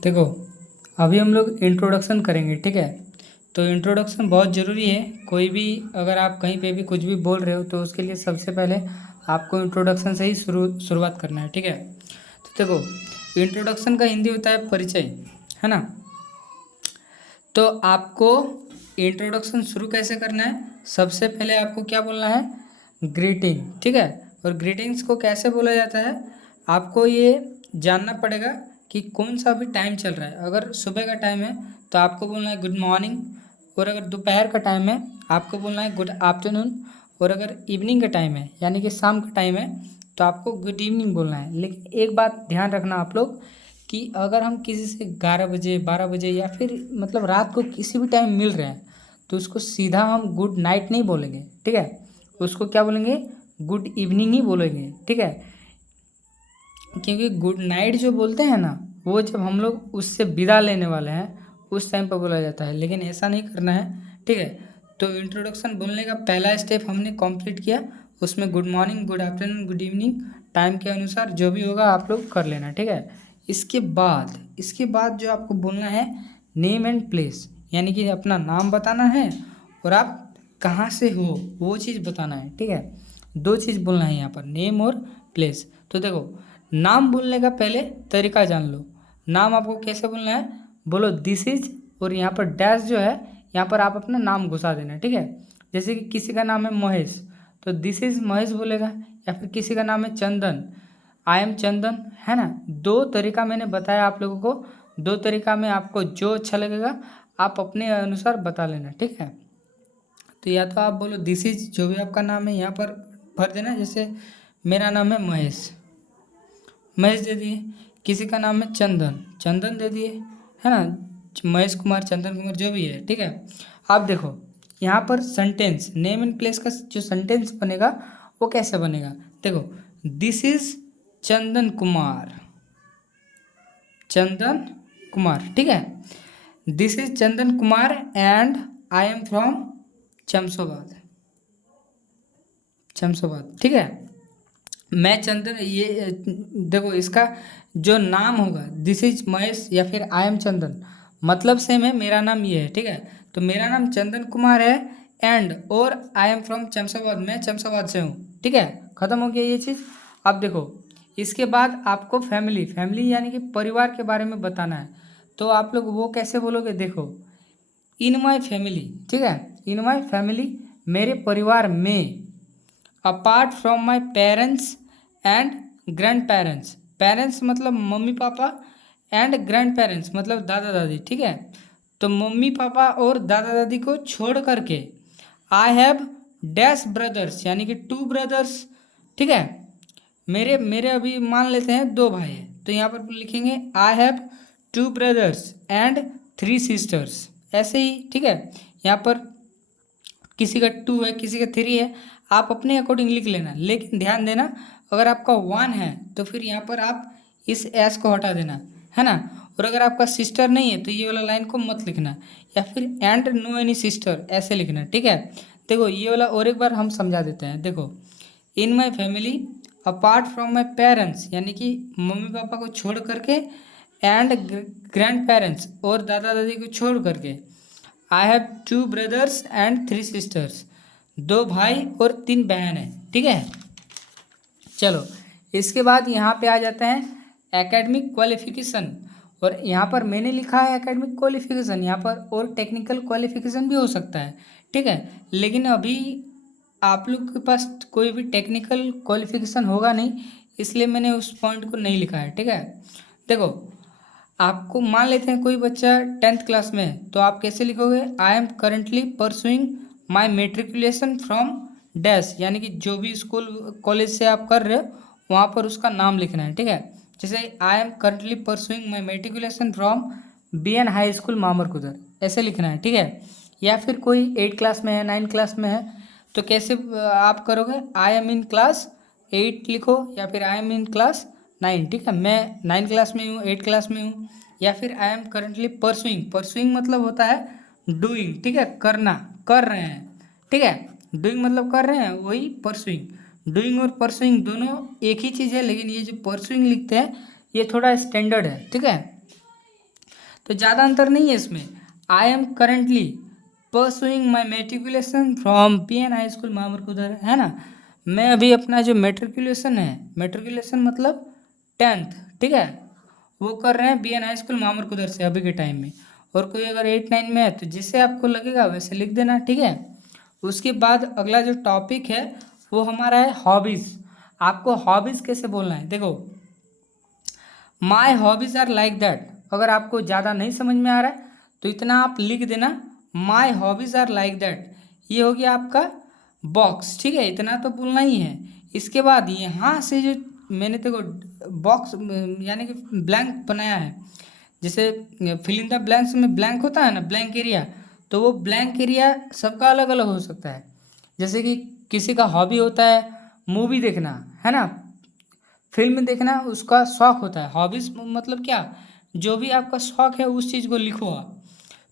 देखो, अभी हम लोग इंट्रोडक्शन करेंगे, ठीक है। तो इंट्रोडक्शन बहुत ज़रूरी है। कोई भी अगर आप कहीं पे भी कुछ भी बोल रहे हो तो उसके लिए सबसे पहले आपको इंट्रोडक्शन से ही शुरुआत करना है, ठीक है। तो देखो, इंट्रोडक्शन का हिंदी होता है परिचय, है ना। तो आपको इंट्रोडक्शन शुरू कैसे करना है, सबसे पहले आपको क्या बोलना है, ग्रीटिंग, ठीक है। और ग्रीटिंग्स को कैसे बोला जाता है, आपको ये जानना पड़ेगा कि कौन सा अभी टाइम चल रहा है। अगर सुबह का टाइम है तो आपको बोलना है गुड मॉर्निंग, और अगर दोपहर का टाइम है आपको बोलना है गुड आफ्टरनून, और अगर इवनिंग का टाइम है यानी कि शाम का टाइम है तो आपको गुड इवनिंग बोलना है। लेकिन एक बात ध्यान रखना आप लोग कि अगर हम किसी से 11 बजे 12 बजे या फिर मतलब रात को किसी भी टाइम मिल रहे हैं तो उसको सीधा हम गुड नाइट नहीं बोलेंगे, ठीक है। उसको क्या बोलेंगे, गुड इवनिंग ही बोलेंगे, ठीक है। क्योंकि गुड नाइट जो बोलते हैं ना, वो जब हम लोग उससे विदा लेने वाले हैं उस टाइम पर बोला जाता है, लेकिन ऐसा नहीं करना है, ठीक है। तो इंट्रोडक्शन बोलने का पहला स्टेप हमने कंप्लीट किया, उसमें good morning, good afternoon, good evening time के अनुसार जो भी होगा आप लोग कर लेना, ठीक है। इसके बाद जो आपको बोलना है, नेम एंड प्लेस, यानी कि अपना नाम बताना है और आप कहाँ से हो वो चीज़ बताना है, ठीक है। दो चीज़ बोलना है यहाँ पर, नेम और प्लेस। तो देखो, नाम बोलने का पहले तरीका जान लो। नाम आपको कैसे बोलना है, बोलो दिस इज, और यहाँ पर डैश जो है यहाँ पर आप अपना नाम घुसा देना, ठीक है। जैसे कि किसी का नाम है महेश तो दिस इज महेश बोलेगा, या फिर किसी का नाम है चंदन, आई एम चंदन, है ना। दो तरीका मैंने बताया आप लोगों को, दो तरीका में आपको जो अच्छा लगेगा आप अपने अनुसार बता लेना, ठीक है। तो या तो आप बोलो दिस इज, जो भी आपका नाम है यहाँ पर भर देना। जैसे मेरा नाम है महेश, महेश दे दिए। किसी का नाम है चंदन, चंदन दे दिए, है ना। महेश कुमार, चंदन कुमार, जो भी है, ठीक है। आप देखो यहाँ पर सेंटेंस, नेम एंड प्लेस का जो सेंटेंस बनेगा वो कैसे बनेगा, देखो, दिस इज चंदन कुमार, चंदन कुमार, ठीक है। This is Chandan Kumar and I am from Shamshabad, Shamshabad, ठीक है। मैं चंदन, ये देखो इसका जो नाम होगा दिस इज महेश या फिर आई एम चंदन, मतलब सेम है, मेरा नाम ये है, ठीक है। तो मेरा नाम चंदन कुमार है एंड और आई एम फ्रॉम शमशाबाद, मैं शमशाबाद से हूँ, ठीक है। ख़त्म हो गया ये चीज़। अब देखो, इसके बाद आपको फैमिली, फैमिली यानी कि परिवार के बारे में बताना है। तो आप लोग वो कैसे बोलोगे, देखो, इन माई फैमिली, ठीक है। इन माई फैमिली, मेरे परिवार में, apart from my parents and grandparents, parents मतलब मम्मी पापा एंड ग्रैंड पेरेंट्स मतलब दादा दादी, ठीक है। तो मम्मी पापा और दादा दादी को छोड़ करके आई हैव डैश ब्रदर्स, यानी कि 2 ब्रदर्स, ठीक है। मेरे मेरे अभी मान लेते हैं 2 भाई हैं, तो यहाँ पर लिखेंगे I have 2 brothers and 3 sisters, ऐसे ही, ठीक है। यहाँ पर किसी का 2 है, किसी का 3 है, आप अपने अकॉर्डिंग लिख लेना। लेकिन ध्यान देना, अगर आपका 1 है तो फिर यहाँ पर आप इस एस को हटा देना, है ना। और अगर आपका सिस्टर नहीं है तो ये वाला लाइन को मत लिखना, या फिर एंड नो एनी सिस्टर ऐसे लिखना, ठीक है। देखो ये वाला और एक बार हम समझा देते हैं। देखो, in my family apart from my parents, यानी कि मम्मी पापा को छोड़ करके, एंड ग्रैंड पेरेंट्स और दादा दादी को छोड़ करके, I have 2 brothers and 3 sisters, 2 भाई और 3 बहन है, ठीक है। चलो, इसके बाद यहाँ पे आ जाते हैं एकेडमिक क्वालिफिकेशन, और यहाँ पर मैंने लिखा है एकेडमिक क्वालिफिकेशन, यहाँ पर और टेक्निकल क्वालिफिकेशन भी हो सकता है, ठीक है। लेकिन अभी आप लोग के पास कोई भी टेक्निकल क्वालिफिकेशन होगा नहीं, इसलिए मैंने उस पॉइंट को नहीं लिखा है, ठीक है। देखो, आपको मान लेते हैं कोई बच्चा 10th क्लास में है तो आप कैसे लिखोगे, आई am currently pursuing my matriculation from dash, यानी कि जो भी स्कूल कॉलेज से आप कर रहे हो वहाँ पर उसका नाम लिखना है, ठीक है। जैसे I am currently pursuing my matriculation from BN high school Mamarkudar, ऐसे लिखना है, ठीक है। या फिर कोई 8 क्लास में है, 9 क्लास में है तो कैसे आप करोगे, आई एम इन क्लास 8 लिखो, या फिर आई एम इन क्लास 9, ठीक है। मैं 9 क्लास में हूँ, 8 क्लास में हूँ, या फिर आई एम करंटली परसुइंग, परसुइंग मतलब होता है डूइंग, ठीक है, करना, कर रहे हैं, ठीक है। डूइंग मतलब कर रहे हैं, वही परसुइंग। डूइंग और परसुइंग दोनों एक ही चीज़ है, लेकिन ये जो परसुइंग लिखते हैं ये थोड़ा स्टैंडर्ड है, ठीक है। तो ज़्यादा अंतर नहीं है इसमें। I am currently pursuing my matriculation from PN high school Mamarkudar, है ना। मैं अभी अपना जो मेट्रिकुलेशन है, मेट्रिकुलेशन मतलब 10th, ठीक है, वो कर रहे हैं BN हाई स्कूल मामरकुदर से अभी के टाइम में। और कोई अगर 8-9 में है तो जिससे आपको लगेगा वैसे लिख देना, ठीक है। उसके बाद अगला जो टॉपिक है वो हमारा है हॉबीज़। आपको हॉबीज़ कैसे बोलना है, देखो, my hobbies are like that. अगर आपको ज़्यादा नहीं समझ में आ रहा है तो इतना आप लिख देना, my hobbies are like that. ये हो गया आपका बॉक्स, ठीक है, इतना तो बोलना ही है। इसके बाद यहाँ से जो मैंने देखो बॉक्स यानी कि ब्लैंक बनाया है, जैसे फिल इन द ब्लैंक्स में ब्लैंक होता है ना, ब्लैंक एरिया, तो वो ब्लैंक एरिया सबका अलग अलग हो सकता है। जैसे कि किसी का हॉबी होता है मूवी देखना, है ना, फिल्म देखना उसका शौक होता है। हॉबीज़ मतलब क्या, जो भी आपका शौक है उस चीज़ को लिखो आप।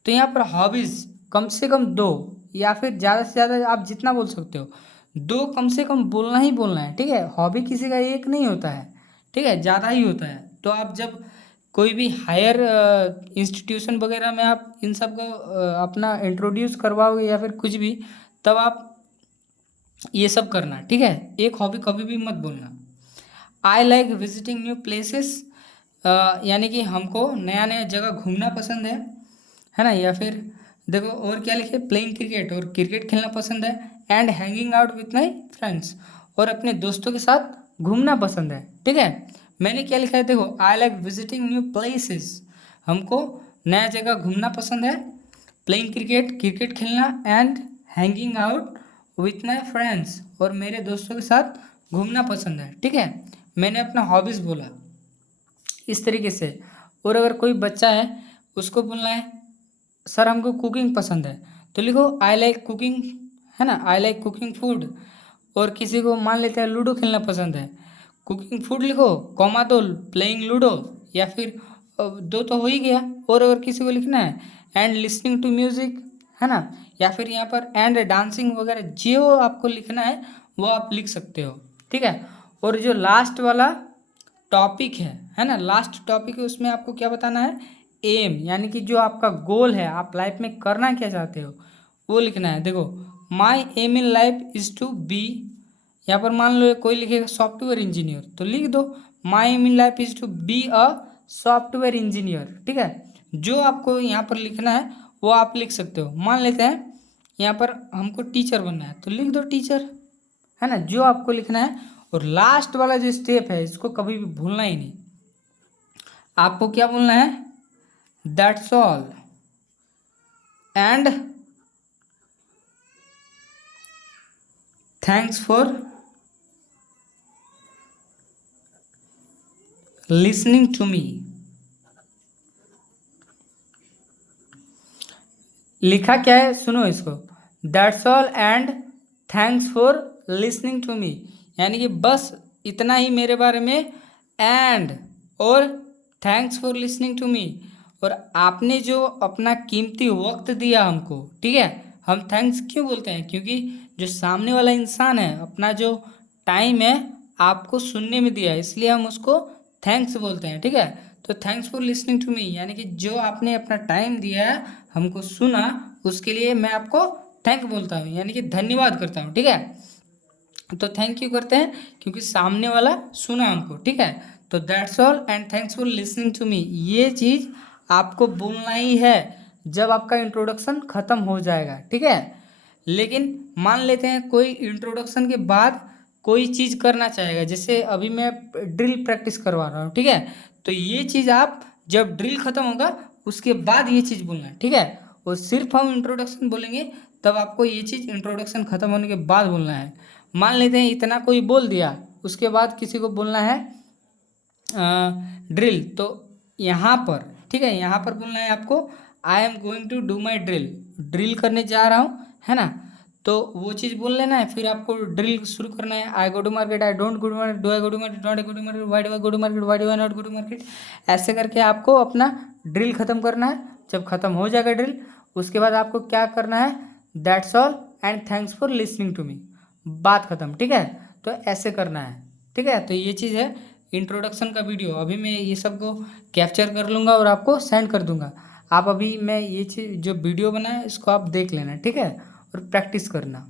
तो यहाँ पर हॉबीज़ कम से कम 2 या फिर ज़्यादा से ज़्यादा आप जितना बोल सकते हो 2 कम से कम बोलना ही बोलना है, ठीक है। हॉबी किसी का एक नहीं होता है, ठीक है, ज़्यादा ही होता है। तो आप जब कोई भी हायर इंस्टीट्यूशन वगैरह में आप इन सब को अपना इंट्रोड्यूस करवाओगे या फिर कुछ भी, तब आप ये सब करना, ठीक है। एक हॉबी कभी भी मत बोलना। I like visiting new places, यानी कि हमको नया नया जगह घूमना पसंद है ना। या फिर देखो और क्या लिखे, प्लेइंग क्रिकेट, और क्रिकेट खेलना पसंद है। And hanging out with my friends, और अपने दोस्तों के साथ घूमना पसंद है, ठीक है। मैंने क्या लिखा है, देखो, I like visiting new places, हमको नया जगह घूमना पसंद है, प्लेइंग क्रिकेट, क्रिकेट खेलना, and hanging out with my friends, और मेरे दोस्तों के साथ घूमना पसंद है, ठीक है। मैंने अपना हॉबीज़ बोला इस तरीके से। और अगर कोई बच्चा है उसको बोलना है सर हमको कुकिंग पसंद है, तो लिखो आई लाइक कुकिंग, है ना, आई लाइक कुकिंग फूड। और किसी को मान लेते हैं लूडो खेलना पसंद है, कुकिंग फूड लिखो, कॉमा दो, प्लेइंग लूडो, या फिर 2 तो हो ही गया। और अगर किसी को लिखना है एंड लिसनिंग टू म्यूज़िक, है ना, या फिर यहाँ पर एंड डांसिंग वगैरह, जो आपको लिखना है वो आप लिख सकते हो, ठीक है। और जो लास्ट वाला टॉपिक है ना, लास्ट टॉपिक है, उसमें आपको क्या बताना है, एम, यानी कि जो आपका गोल है, आप लाइफ में करना क्या चाहते हो वो लिखना है। देखो, my aim in life is to be, यहाँ पर मान लो कोई लिखेगा सॉफ्टवेयर इंजीनियर, तो लिख दो my aim in life is to be a software engineer, ठीक है। जो आपको यहाँ पर लिखना है वो आप लिख सकते हो। मान लेते हैं यहाँ पर हमको टीचर बनना है, तो लिख दो टीचर, है ना, जो आपको लिखना है। और लास्ट वाला जो स्टेप है इसको कभी भी भूलना ही नहीं। आपको क्या बोलना है, that's all and thanks for listening to me. लिखा क्या है सुनो इसको, that's all and thanks for listening to me, यानी कि बस इतना ही मेरे बारे में, एंड और thanks for listening to me, और आपने जो अपना कीमती वक्त दिया हमको, ठीक है। हम थैंक्स क्यों बोलते हैं, क्योंकि जो सामने वाला इंसान है अपना जो टाइम है आपको सुनने में दिया है, इसलिए हम उसको थैंक्स बोलते हैं, ठीक है। तो thanks for listening to me, यानी कि जो आपने अपना टाइम दिया है हमको सुना, उसके लिए मैं आपको थैंक बोलता हूँ, यानी कि धन्यवाद करता हूँ, ठीक है। तो थैंक यू करते हैं क्योंकि सामने वाला सुना हमको, ठीक है। तो that's all and thanks for listening to me, ये चीज़ आपको बोलना ही है जब आपका इंट्रोडक्शन ख़त्म हो जाएगा, ठीक है। लेकिन मान लेते हैं कोई इंट्रोडक्शन के बाद कोई चीज़ करना चाहेगा, जैसे अभी मैं ड्रिल प्रैक्टिस करवा रहा हूँ, ठीक है। तो ये चीज़ आप जब ड्रिल ख़त्म होगा उसके बाद ये चीज़ बोलना है, ठीक है। और सिर्फ हम इंट्रोडक्शन बोलेंगे तब आपको ये चीज़ इंट्रोडक्शन ख़त्म होने के बाद बोलना है। मान लेते हैं इतना कोई बोल दिया, उसके बाद किसी को बोलना है ड्रिल, तो यहाँ पर, ठीक है, यहाँ पर बोलना है आपको I am going to do my drill, drill करने जा रहा हूँ, है ना। तो वो चीज़ बोल लेना है, फिर आपको ड्रिल शुरू करना है। I go to market, I don't go to market, do I go to market, don't I go to market, why do I go to market, why do I not go to market, ऐसे करके आपको अपना drill ख़त्म करना है। जब ख़त्म हो जाएगा ड्रिल, उसके बाद आपको क्या करना है, that's all and thanks for listening to me, बात ख़त्म, ठीक है। तो ऐसे करना है, ठीक है। तो ये चीज़ है इंट्रोडक्शन का वीडियो अभी मैं ये सब को कैप्चर कर लूँगा और आपको सेंड कर दूँगा। आप अभी मैं ये चीज़ जो वीडियो बनाया इसको आप देख लेना, ठीक है? और प्रैक्टिस करना।